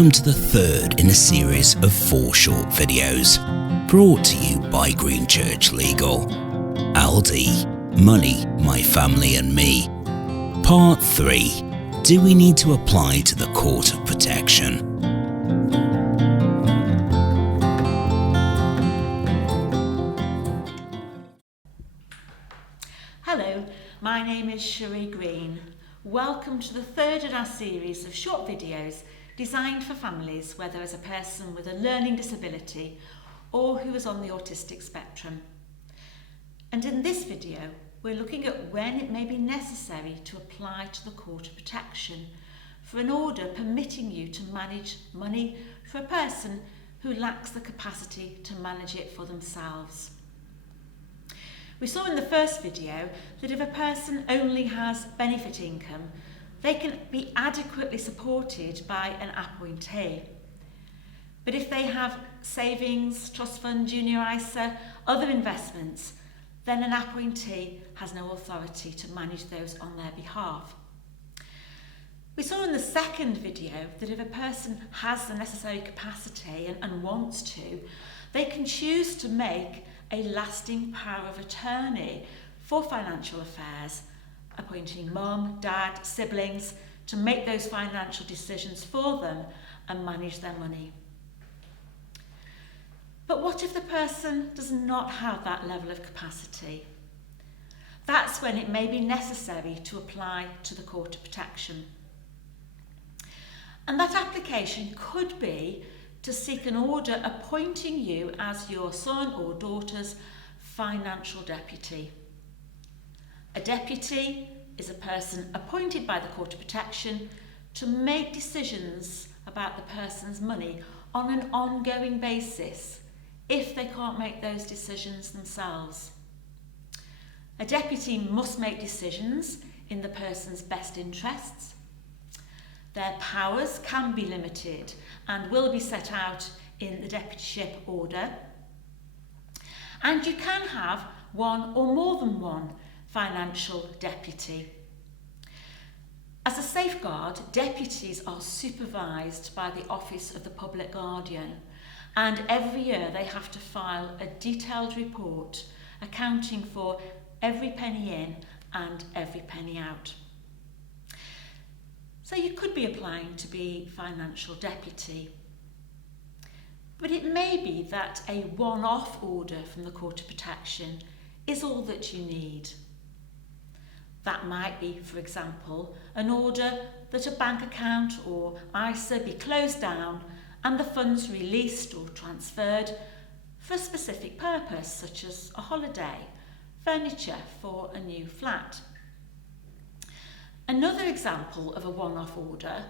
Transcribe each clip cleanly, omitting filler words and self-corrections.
Welcome to the third in a series of 4 short videos, brought to you by Green Church Legal. LD, Money, My Family and Me. Part 3, do we need to apply to the Court of Protection? Hello, my name is Cherie Green. Welcome to the third in our series of short videos designed for families where there is a person with a learning disability or who is on the autistic spectrum. And in this video, we're looking at when it may be necessary to apply to the Court of Protection for an order permitting you to manage money for a person who lacks the capacity to manage it for themselves. We saw in the first video that if a person only has benefit income, they can be adequately supported by an appointee. But if they have savings, trust fund, junior ISA, other investments, then an appointee has no authority to manage those on their behalf. We saw in the second video that if a person has the necessary capacity and wants to, they can choose to make a lasting power of attorney for financial affairs, appointing mum, dad, siblings to make those financial decisions for them and manage their money. But what if the person does not have that level of capacity? That's when it may be necessary to apply to the Court of Protection. And that application could be to seek an order appointing you as your son or daughter's financial deputy. A deputy is a person appointed by the Court of Protection to make decisions about the person's money on an ongoing basis if they can't make those decisions themselves. A deputy must make decisions in the person's best interests. Their powers can be limited and will be set out in the deputyship order. And you can have one or more than one financial deputy. As a safeguard, deputies are supervised by the Office of the Public Guardian, and every year they have to file a detailed report accounting for every penny in and every penny out. So you could be applying to be financial deputy. But it may be that a one-off order from the Court of Protection is all that you need. That might be, for example, an order that a bank account or ISA be closed down and the funds released or transferred for a specific purpose, such as a holiday, furniture for a new flat. Another example of a one-off order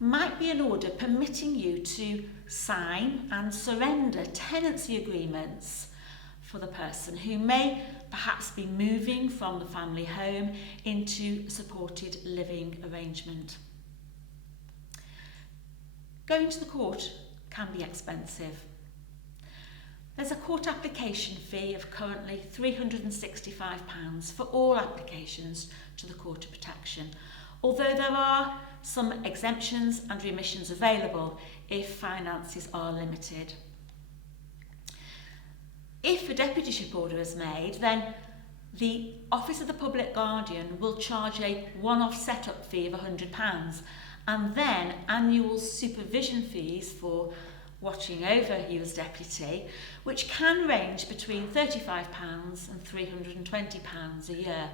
might be an order permitting you to sign and surrender tenancy agreements for the person who may perhaps be moving from the family home into a supported living arrangement. Going to the court can be expensive. There's a court application fee of currently £365 for all applications to the Court of Protection, although there are some exemptions and remissions available if finances are limited. If a deputyship order is made, then the Office of the Public Guardian will charge a one-off set-up fee of £100 and then annual supervision fees for watching over you as deputy, which can range between £35 and £320 a year.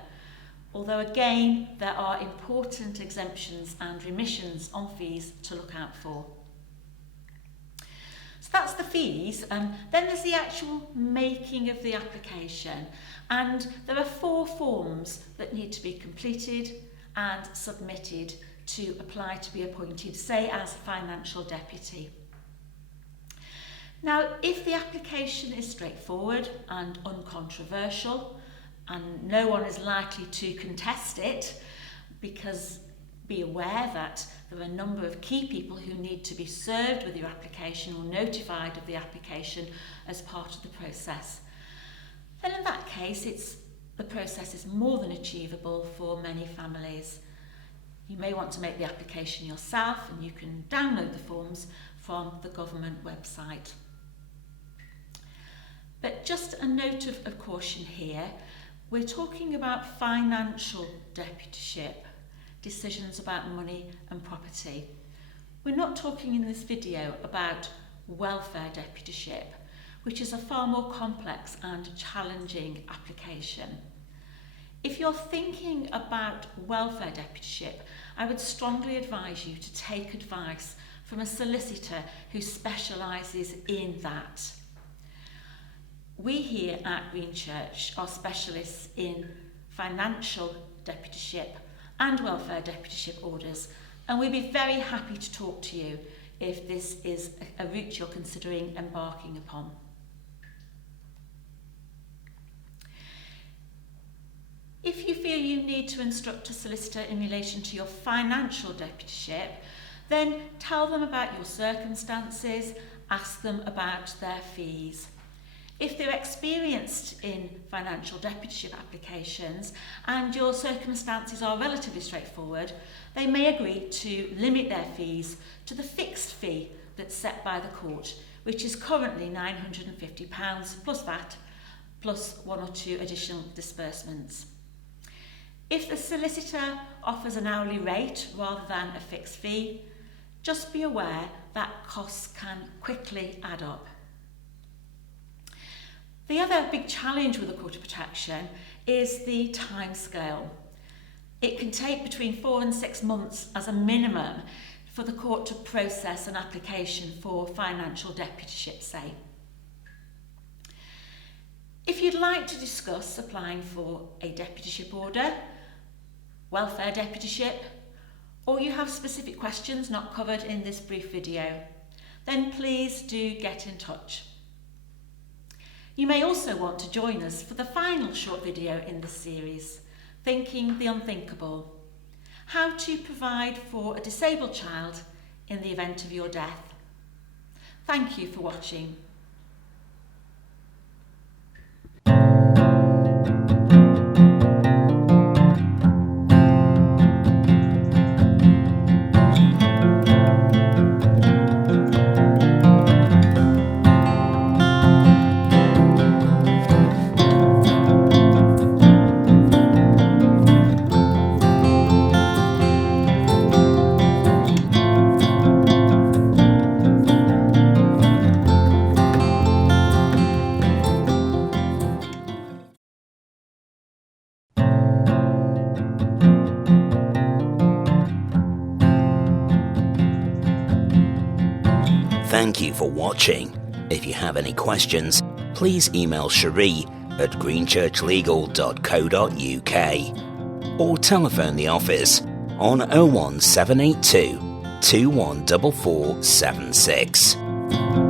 Although again, there are important exemptions and remissions on fees to look out for. So that's the fees, and then there's the actual making of the application. And there are 4 forms that need to be completed and submitted to apply to be appointed, say as financial deputy. Now, if the application is straightforward and uncontroversial, and no one is likely to contest it, because be aware that there are a number of key people who need to be served with your application or notified of the application as part of the process, then in that case the process is more than achievable for many families. You may want to make the application yourself, and you can download the forms from the government website. But just a note of caution here, we're talking about financial deputyship, decisions about money and property. We're not talking in this video about welfare deputyship, which is a far more complex and challenging application. If you're thinking about welfare deputyship, I would strongly advise you to take advice from a solicitor who specialises in that. We here at Green Church are specialists in financial deputyship and welfare deputyship orders, and we'd be very happy to talk to you if this is a route you're considering embarking upon. If you feel you need to instruct a solicitor in relation to your financial deputyship, then tell them about your circumstances, ask them about their fees. If they're experienced in financial deputyship applications and your circumstances are relatively straightforward, they may agree to limit their fees to the fixed fee that's set by the court, which is currently £950 plus VAT, plus 1 or 2 additional disbursements. If the solicitor offers an hourly rate rather than a fixed fee, just be aware that costs can quickly add up. The other big challenge with the Court of Protection is the timescale. It can take between 4 and 6 months as a minimum for the court to process an application for financial deputyship, say. If you'd like to discuss applying for a deputyship order, welfare deputyship, or you have specific questions not covered in this brief video, then please do get in touch. You may also want to join us for the final short video in this series, Thinking the Unthinkable, how to provide for a disabled child in the event of your death. Thank you for watching. Thank you for watching. If you have any questions, please email Cherie at greenchurchlegal.co.uk or telephone the office on 01782 214476.